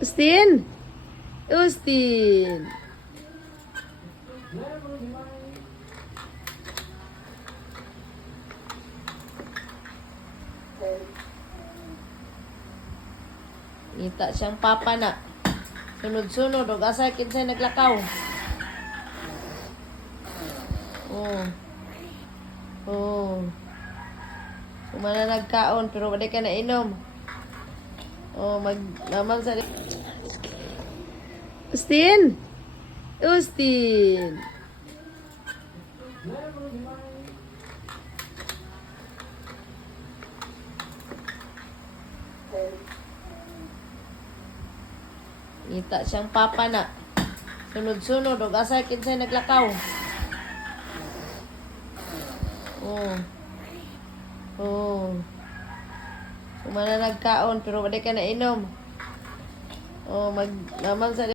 Ustin! Ustin! Ita siyang papa na. Sunod-sunod. Huwag asay kinsay naglakaw. Oh. Oh. Kumana nagkaon pero wala ka na inom. Oh, naman sa... Ustin! Ustin! Ita siyang papa na. Sunod-sunod. Huwag asay kinsay naglakaw. Oh. Oh. Kumana nagkaon pero wala ka na inom. Oh, naman sa...